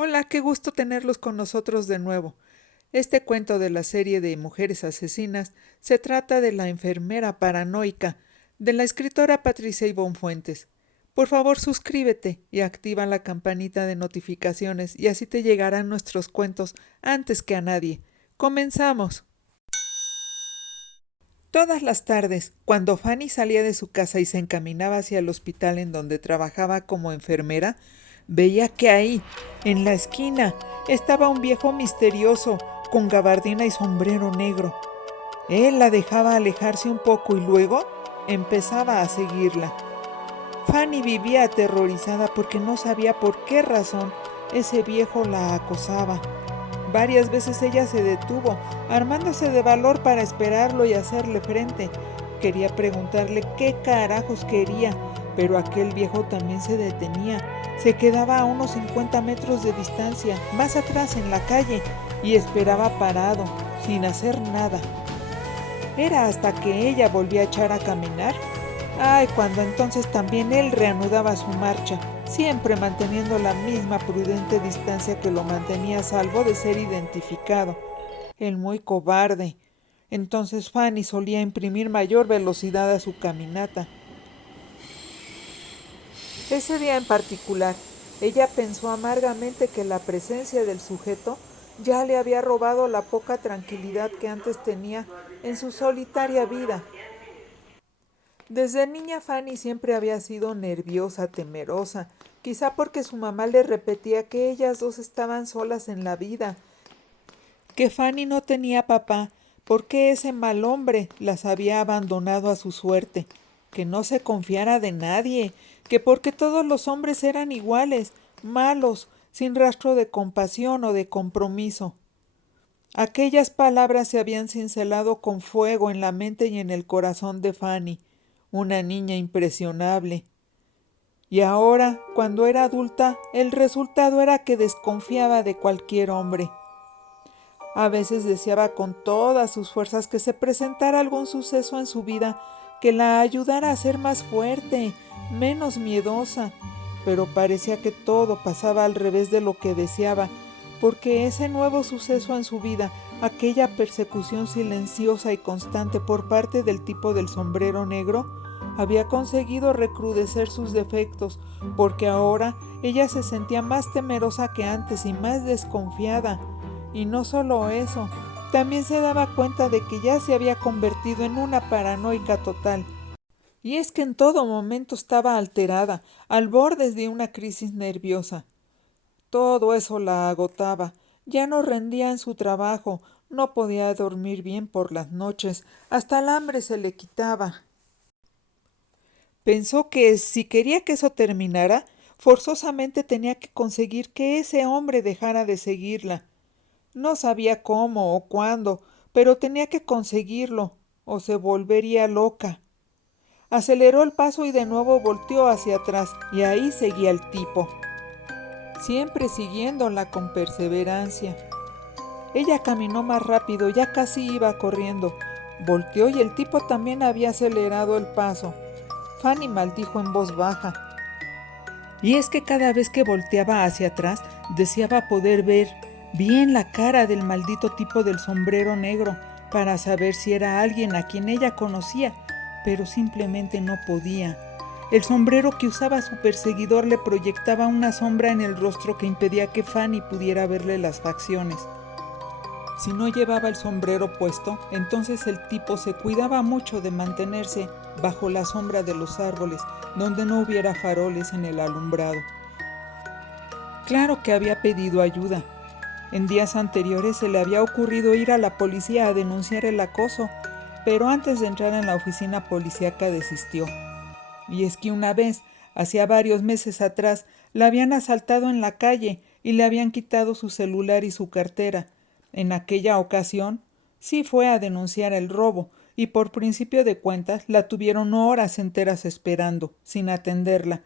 Hola, qué gusto tenerlos con nosotros de nuevo. Este cuento de la serie de Mujeres Asesinas se trata de la enfermera paranoica, de la escritora Patricia Ivonne Fuentes. Por favor, suscríbete y activa la campanita de notificaciones y así te llegarán nuestros cuentos antes que a nadie. ¡Comenzamos! Todas las tardes, cuando Fanny salía de su casa y se encaminaba hacia el hospital en donde trabajaba como enfermera, veía que ahí, en la esquina, estaba un viejo misterioso con gabardina y sombrero negro. Él la dejaba alejarse un poco y luego empezaba a seguirla. Fanny vivía aterrorizada porque no sabía por qué razón ese viejo la acosaba. Varias veces ella se detuvo, armándose de valor para esperarlo y hacerle frente. Quería preguntarle qué carajos quería, pero aquel viejo también se detenía. Se quedaba a unos 50 metros de distancia, más atrás en la calle, y esperaba parado, sin hacer nada. Era hasta que ella volvía a echar a caminar. Ay, cuando entonces también él reanudaba su marcha, siempre manteniendo la misma prudente distancia que lo mantenía a salvo de ser identificado. El muy cobarde. Entonces Fanny solía imprimir mayor velocidad a su caminata. Ese día en particular, ella pensó amargamente que la presencia del sujeto ya le había robado la poca tranquilidad que antes tenía en su solitaria vida. Desde niña Fanny siempre había sido nerviosa, temerosa, quizá porque su mamá le repetía que ellas dos estaban solas en la vida, que Fanny no tenía papá porque ese mal hombre las había abandonado a su suerte, que no se confiara de nadie, que porque todos los hombres eran iguales, malos, sin rastro de compasión o de compromiso. Aquellas palabras se habían cincelado con fuego en la mente y en el corazón de Fanny, una niña impresionable. Y ahora, cuando era adulta, el resultado era que desconfiaba de cualquier hombre. A veces deseaba con todas sus fuerzas que se presentara algún suceso en su vida que la ayudara a ser más fuerte, menos miedosa, pero parecía que todo pasaba al revés de lo que deseaba, porque ese nuevo suceso en su vida, aquella persecución silenciosa y constante por parte del tipo del sombrero negro, había conseguido recrudecer sus defectos, porque ahora ella se sentía más temerosa que antes y más desconfiada. Y no solo eso, también se daba cuenta de que ya se había convertido en una paranoica total. Y es que en todo momento estaba alterada, al borde de una crisis nerviosa. Todo eso la agotaba. Ya no rendía en su trabajo, no podía dormir bien por las noches, hasta el hambre se le quitaba. Pensó que si quería que eso terminara, forzosamente tenía que conseguir que ese hombre dejara de seguirla. No sabía cómo o cuándo, pero tenía que conseguirlo, o se volvería loca. Aceleró el paso y de nuevo volteó hacia atrás, y ahí seguía el tipo, siempre siguiéndola con perseverancia. Ella caminó más rápido, ya casi iba corriendo. Volteó y el tipo también había acelerado el paso. Fanny maldijo en voz baja. Y es que cada vez que volteaba hacia atrás, deseaba poder ver bien la cara del maldito tipo del sombrero negro para saber si era alguien a quien ella conocía, pero simplemente no podía. El sombrero que usaba su perseguidor le proyectaba una sombra en el rostro que impedía que Fanny pudiera verle las facciones. Si no llevaba el sombrero puesto, entonces el tipo se cuidaba mucho de mantenerse bajo la sombra de los árboles, donde no hubiera faroles en el alumbrado. Claro que había pedido ayuda. En días anteriores se le había ocurrido ir a la policía a denunciar el acoso, pero antes de entrar en la oficina policíaca desistió. Y es que una vez, hacía varios meses atrás, la habían asaltado en la calle y le habían quitado su celular y su cartera. En aquella ocasión, sí fue a denunciar el robo, y por principio de cuentas la tuvieron horas enteras esperando, sin atenderla.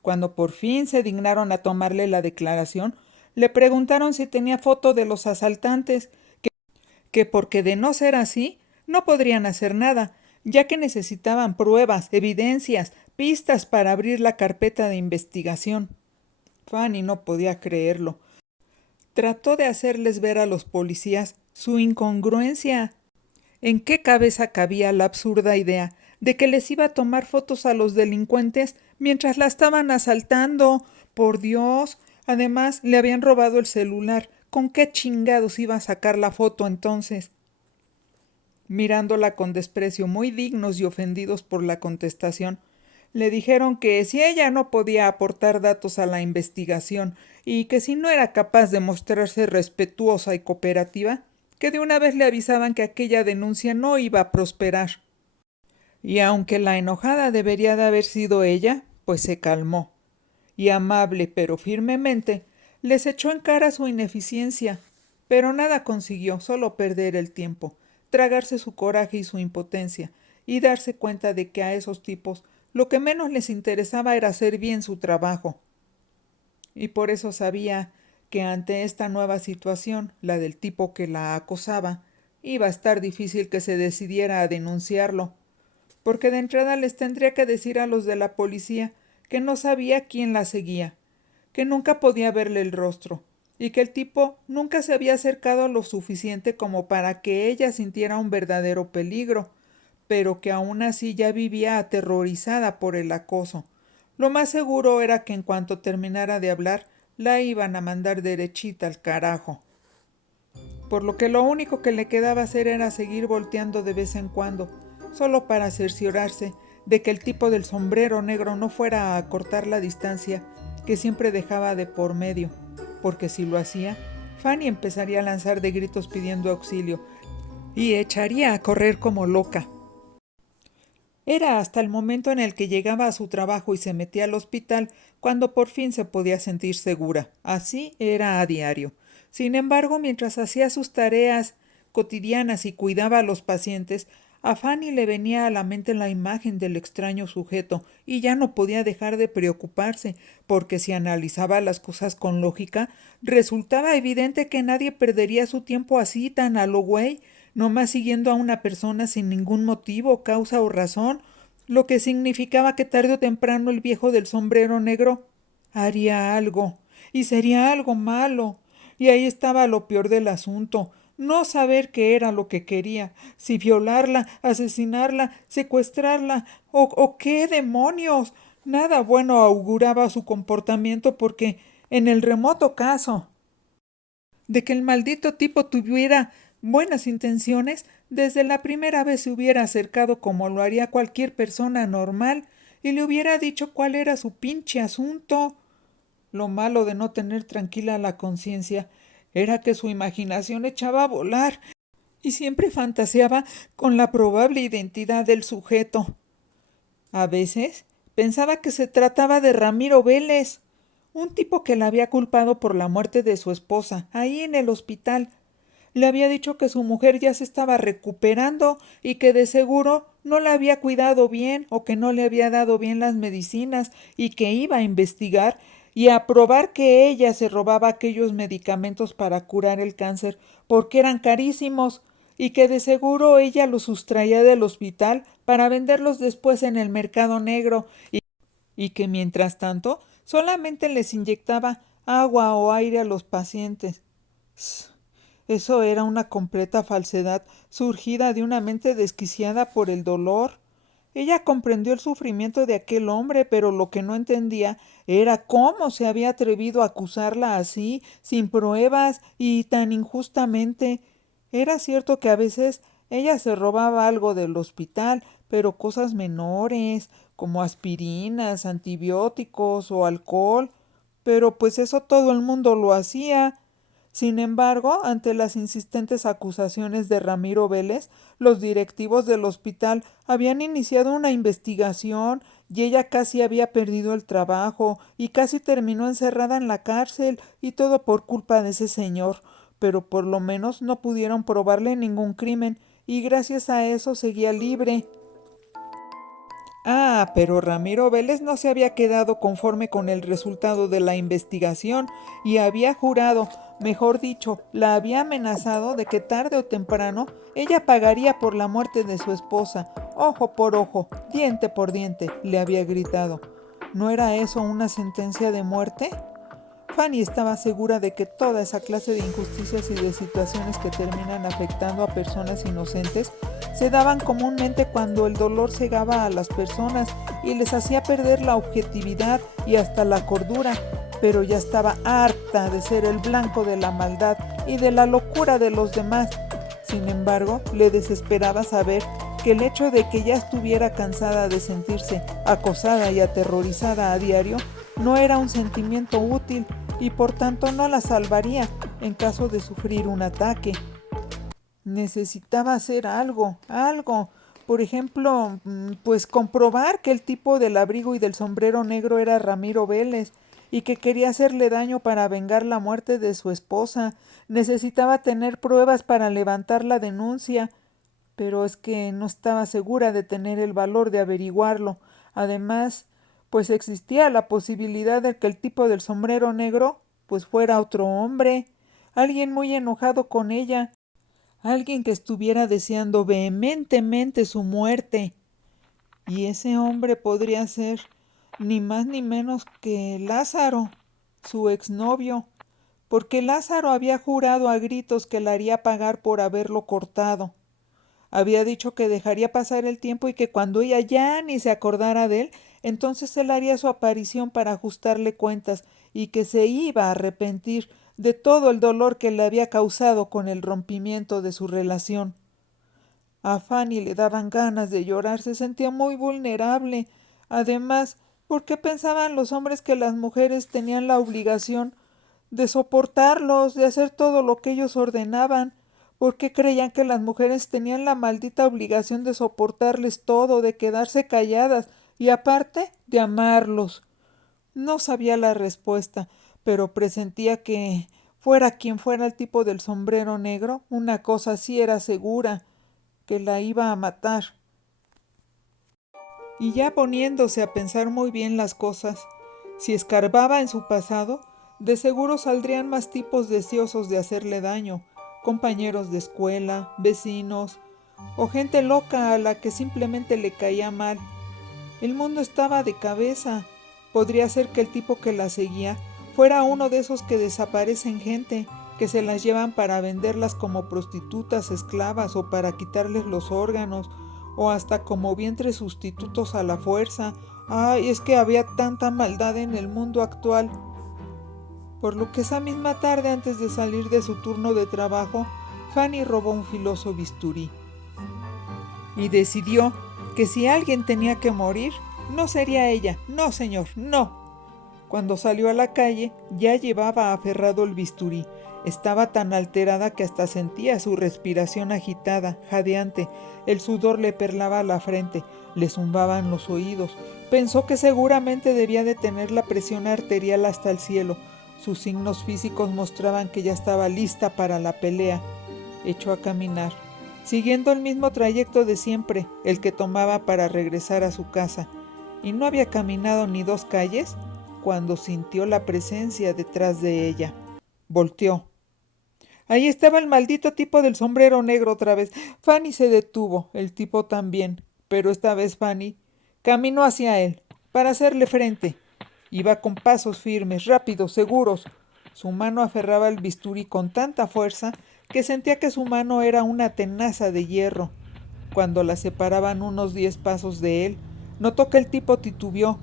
Cuando por fin se dignaron a tomarle la declaración, le preguntaron si tenía foto de los asaltantes, que porque de no ser así, no podrían hacer nada, ya que necesitaban pruebas, evidencias, pistas para abrir la carpeta de investigación. Fanny no podía creerlo. Trató de hacerles ver a los policías su incongruencia. ¿En qué cabeza cabía la absurda idea de que les iba a tomar fotos a los delincuentes mientras la estaban asaltando? Por Dios. Además, le habían robado el celular. ¿Con qué chingados iba a sacar la foto entonces? Mirándola con desprecio, muy dignos y ofendidos por la contestación, le dijeron que si ella no podía aportar datos a la investigación y que si no era capaz de mostrarse respetuosa y cooperativa, que de una vez le avisaban que aquella denuncia no iba a prosperar. Y aunque la enojada debería de haber sido ella, pues se calmó, y amable pero firmemente les echó en cara su ineficiencia, pero nada consiguió, solo perder el tiempo, tragarse su coraje y su impotencia, y darse cuenta de que a esos tipos lo que menos les interesaba era hacer bien su trabajo. Y por eso sabía que ante esta nueva situación, la del tipo que la acosaba, iba a estar difícil que se decidiera a denunciarlo, porque de entrada les tendría que decir a los de la policía que no sabía quién la seguía, que nunca podía verle el rostro, y que el tipo nunca se había acercado lo suficiente como para que ella sintiera un verdadero peligro, pero que aún así ya vivía aterrorizada por el acoso. Lo más seguro era que en cuanto terminara de hablar, la iban a mandar derechita al carajo. Por lo que lo único que le quedaba hacer era seguir volteando de vez en cuando, solo para cerciorarse de que el tipo del sombrero negro no fuera a cortar la distancia que siempre dejaba de por medio, porque si lo hacía, Fanny empezaría a lanzar de gritos pidiendo auxilio y echaría a correr como loca. Era hasta el momento en el que llegaba a su trabajo y se metía al hospital cuando por fin se podía sentir segura. Así era a diario. Sin embargo, mientras hacía sus tareas cotidianas y cuidaba a los pacientes, a Fanny le venía a la mente la imagen del extraño sujeto y ya no podía dejar de preocuparse, porque si analizaba las cosas con lógica, resultaba evidente que nadie perdería su tiempo así tan a lo güey, nomás siguiendo a una persona sin ningún motivo, causa o razón, lo que significaba que tarde o temprano el viejo del sombrero negro haría algo, y sería algo malo. Y ahí estaba lo peor del asunto, no saber qué era lo que quería, si violarla, asesinarla, secuestrarla, o qué demonios. Nada bueno auguraba su comportamiento porque, en el remoto caso de que el maldito tipo tuviera buenas intenciones, desde la primera vez se hubiera acercado como lo haría cualquier persona normal y le hubiera dicho cuál era su pinche asunto. Lo malo de no tener tranquila la conciencia era que su imaginación echaba a volar y siempre fantaseaba con la probable identidad del sujeto. A veces pensaba que se trataba de Ramiro Vélez, un tipo que la había culpado por la muerte de su esposa, ahí en el hospital. Le había dicho que su mujer ya se estaba recuperando y que de seguro no la había cuidado bien o que no le había dado bien las medicinas y que iba a investigar y a probar que ella se robaba aquellos medicamentos para curar el cáncer porque eran carísimos y que de seguro ella los sustraía del hospital para venderlos después en el mercado negro y que mientras tanto solamente les inyectaba agua o aire a los pacientes. Eso era una completa falsedad surgida de una mente desquiciada por el dolor. Ella comprendió el sufrimiento de aquel hombre, pero lo que no entendía era cómo se había atrevido a acusarla así, sin pruebas y tan injustamente. Era cierto que a veces ella se robaba algo del hospital, pero cosas menores, como aspirinas, antibióticos o alcohol. Pero pues eso todo el mundo lo hacía. Sin embargo, ante las insistentes acusaciones de Ramiro Vélez, los directivos del hospital habían iniciado una investigación y ella casi había perdido el trabajo y casi terminó encerrada en la cárcel y todo por culpa de ese señor. Pero por lo menos no pudieron probarle ningún crimen y gracias a eso seguía libre. Ah, pero Ramiro Vélez no se había quedado conforme con el resultado de la investigación y había jurado, mejor dicho, la había amenazado de que tarde o temprano ella pagaría por la muerte de su esposa. Ojo por ojo, diente por diente, le había gritado. ¿No era eso una sentencia de muerte? Fanny estaba segura de que toda esa clase de injusticias y de situaciones que terminan afectando a personas inocentes se daban comúnmente cuando el dolor cegaba a las personas y les hacía perder la objetividad y hasta la cordura, pero ya estaba harta de ser el blanco de la maldad y de la locura de los demás. Sin embargo, le desesperaba saber que el hecho de que ya estuviera cansada de sentirse acosada y aterrorizada a diario no era un sentimiento útil y por tanto no la salvaría en caso de sufrir un ataque. Necesitaba hacer algo. Por ejemplo, pues comprobar que el tipo del abrigo y del sombrero negro era Ramiro Vélez y que quería hacerle daño para vengar la muerte de su esposa. Necesitaba tener pruebas para levantar la denuncia, pero es que no estaba segura de tener el valor de averiguarlo. Además, pues existía la posibilidad de que el tipo del sombrero negro pues fuera otro hombre, alguien muy enojado con ella, alguien que estuviera deseando vehementemente su muerte. Y ese hombre podría ser ni más ni menos que Lázaro, su exnovio, porque Lázaro había jurado a gritos que la haría pagar por haberlo cortado. Había dicho que dejaría pasar el tiempo y que cuando ella ya ni se acordara de él, entonces él haría su aparición para ajustarle cuentas y que se iba a arrepentir de todo el dolor que le había causado con el rompimiento de su relación. A Fanny le daban ganas de llorar, se sentía muy vulnerable. Además, ¿por qué pensaban los hombres que las mujeres tenían la obligación de soportarlos, de hacer todo lo que ellos ordenaban? ¿Por qué creían que las mujeres tenían la maldita obligación de soportarles todo, de quedarse calladas y aparte de amarlos? No sabía la respuesta, pero presentía que, fuera quien fuera el tipo del sombrero negro, una cosa sí era segura, que la iba a matar. Y ya poniéndose a pensar muy bien las cosas, si escarbaba en su pasado, de seguro saldrían más tipos deseosos de hacerle daño, compañeros de escuela, vecinos, o gente loca a la que simplemente le caía mal. El mundo estaba de cabeza. Podría ser que el tipo que la seguía fuera uno de esos que desaparecen gente, que se las llevan para venderlas como prostitutas esclavas o para quitarles los órganos, o hasta como vientres sustitutos a la fuerza. Ay, es que había tanta maldad en el mundo actual. Por lo que esa misma tarde, antes de salir de su turno de trabajo, Fanny robó un filoso bisturí y decidió que si alguien tenía que morir, no sería ella. No, señor, no. Cuando salió a la calle, ya llevaba aferrado el bisturí. Estaba tan alterada que hasta sentía su respiración agitada, jadeante. El sudor le perlaba la frente, le zumbaban los oídos. Pensó que seguramente debía de tener la presión arterial hasta el cielo. Sus signos físicos mostraban que ya estaba lista para la pelea. Echó a caminar, siguiendo el mismo trayecto de siempre, el que tomaba para regresar a su casa. Y no había caminado ni 2 calles cuando sintió la presencia detrás de ella. Volteó. Ahí estaba el maldito tipo del sombrero negro otra vez. Fanny se detuvo, el tipo también, pero esta vez Fanny caminó hacia él, para hacerle frente. Iba con pasos firmes, rápidos, seguros. Su mano aferraba el bisturí con tanta fuerza que sentía que su mano era una tenaza de hierro. Cuando la separaban unos 10 pasos de él, notó que el tipo titubeó.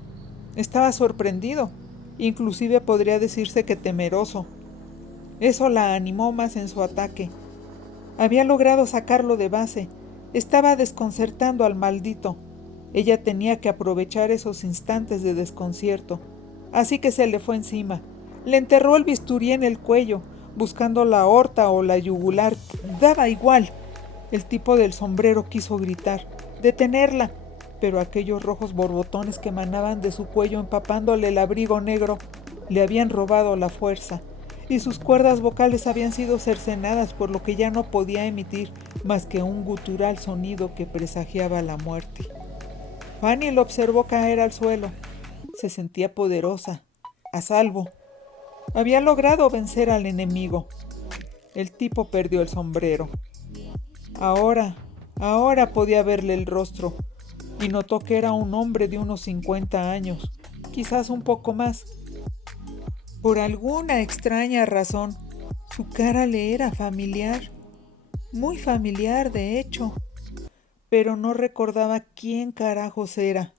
Estaba sorprendido, inclusive podría decirse que temeroso. Eso la animó más en su ataque. Había logrado sacarlo de base. Estaba desconcertando al maldito. Ella tenía que aprovechar esos instantes de desconcierto. Así que se le fue encima. Le enterró el bisturí en el cuello, buscando la aorta o la yugular. Daba igual. El tipo del sombrero quiso gritar, detenerla, pero aquellos rojos borbotones que emanaban de su cuello empapándole el abrigo negro le habían robado la fuerza, y sus cuerdas vocales habían sido cercenadas, por lo que ya no podía emitir más que un gutural sonido que presagiaba la muerte. Fanny lo observó caer al suelo. Se sentía poderosa, a salvo. Había logrado vencer al enemigo. El tipo perdió el sombrero. Ahora podía verle el rostro, y notó que era un hombre de unos 50 años, quizás un poco más. Por alguna extraña razón, su cara le era familiar, muy familiar de hecho, pero no recordaba quién carajos era.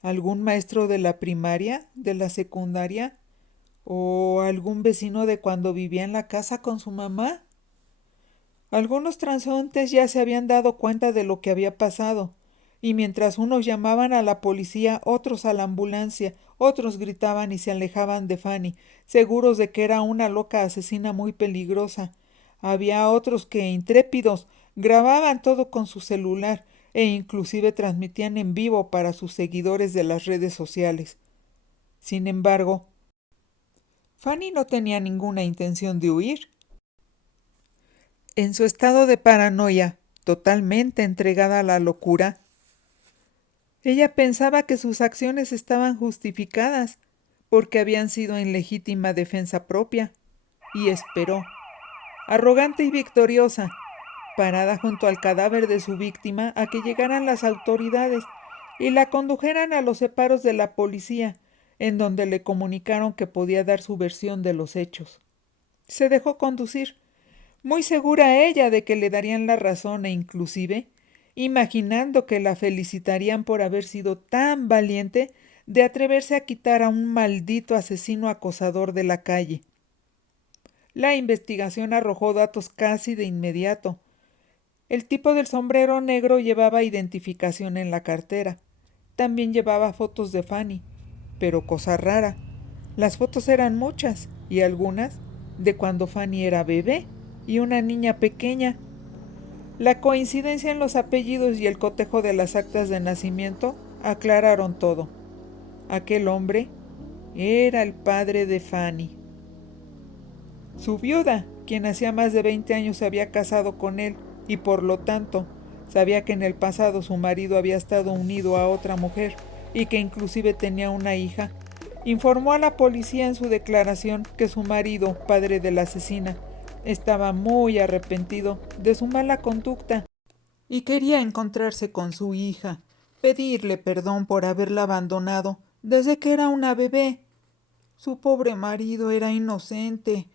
¿Algún maestro de la primaria, de la secundaria? ¿O algún vecino de cuando vivía en la casa con su mamá? Algunos transeúntes ya se habían dado cuenta de lo que había pasado, y mientras unos llamaban a la policía, otros a la ambulancia, otros gritaban y se alejaban de Fanny, seguros de que era una loca asesina muy peligrosa. Había otros que, intrépidos, grababan todo con su celular e inclusive transmitían en vivo para sus seguidores de las redes sociales. Sin embargo, Fanny no tenía ninguna intención de huir. En su estado de paranoia, totalmente entregada a la locura, ella pensaba que sus acciones estaban justificadas porque habían sido en legítima defensa propia, y esperó, arrogante y victoriosa, parada junto al cadáver de su víctima, a que llegaran las autoridades y la condujeran a los separos de la policía, en donde le comunicaron que podía dar su versión de los hechos. Se dejó conducir, muy segura ella de que le darían la razón e inclusive imaginando que la felicitarían por haber sido tan valiente de atreverse a quitar a un maldito asesino acosador de la calle. La investigación arrojó datos casi de inmediato. El tipo del sombrero negro llevaba identificación en la cartera. También llevaba fotos de Fanny. Pero cosa rara, las fotos eran muchas y algunas de cuando Fanny era bebé y una niña pequeña. La coincidencia en los apellidos y el cotejo de las actas de nacimiento aclararon todo. Aquel hombre era el padre de Fanny. Su viuda, quien hacía más de 20 años se había casado con él y por lo tanto sabía que en el pasado su marido había estado unido a otra mujer y que inclusive tenía una hija, informó a la policía en su declaración que su marido, padre de la asesina, estaba muy arrepentido de su mala conducta y quería encontrarse con su hija, pedirle perdón por haberla abandonado desde que era una bebé. Su pobre marido era inocente.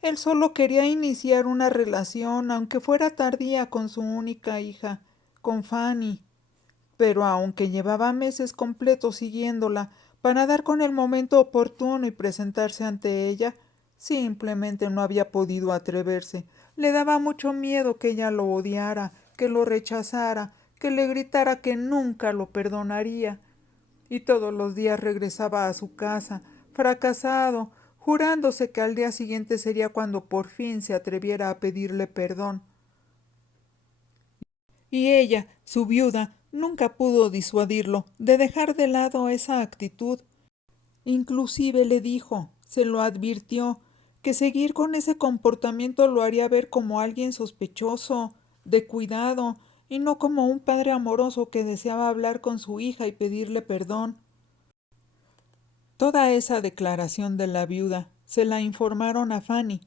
Él solo quería iniciar una relación, aunque fuera tardía, con su única hija, con Fanny. Pero aunque llevaba meses completos siguiéndola para dar con el momento oportuno y presentarse ante ella, simplemente no había podido atreverse. Le daba mucho miedo que ella lo odiara, que lo rechazara, que le gritara que nunca lo perdonaría. Y todos los días regresaba a su casa, fracasado, jurándose que al día siguiente sería cuando por fin se atreviera a pedirle perdón. Y ella, su viuda, nunca pudo disuadirlo de dejar de lado esa actitud. Inclusive le dijo, se lo advirtió, que seguir con ese comportamiento lo haría ver como alguien sospechoso, de cuidado, y no como un padre amoroso que deseaba hablar con su hija y pedirle perdón. Toda esa declaración de la viuda se la informaron a Fanny,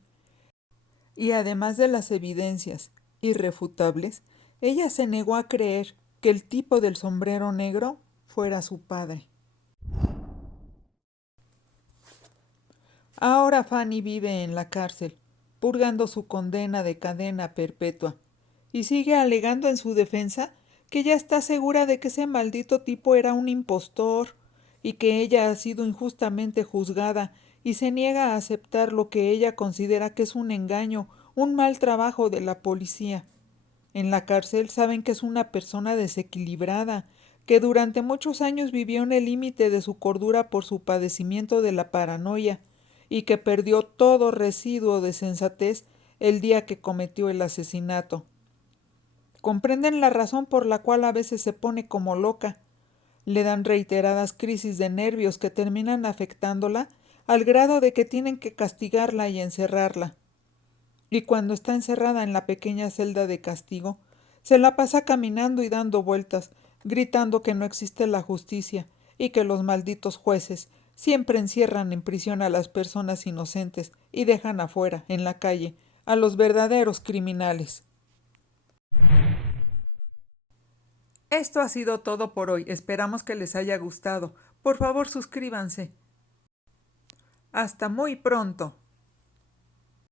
y además de las evidencias irrefutables, ella se negó a creer que el tipo del sombrero negro fuera su padre. Ahora Fanny vive en la cárcel, purgando su condena de cadena perpetua, y sigue alegando en su defensa que ya está segura de que ese maldito tipo era un impostor y que ella ha sido injustamente juzgada y se niega a aceptar lo que ella considera que es un engaño, un mal trabajo de la policía. En la cárcel saben que es una persona desequilibrada, que durante muchos años vivió en el límite de su cordura por su padecimiento de la paranoia, y que perdió todo residuo de sensatez el día que cometió el asesinato. Comprenden la razón por la cual a veces se pone como loca. Le dan reiteradas crisis de nervios que terminan afectándola al grado de que tienen que castigarla y encerrarla. Y cuando está encerrada en la pequeña celda de castigo, se la pasa caminando y dando vueltas, gritando que no existe la justicia y que los malditos jueces siempre encierran en prisión a las personas inocentes y dejan afuera, en la calle, a los verdaderos criminales. Esto ha sido todo por hoy. Esperamos que les haya gustado. Por favor, suscríbanse. Hasta muy pronto.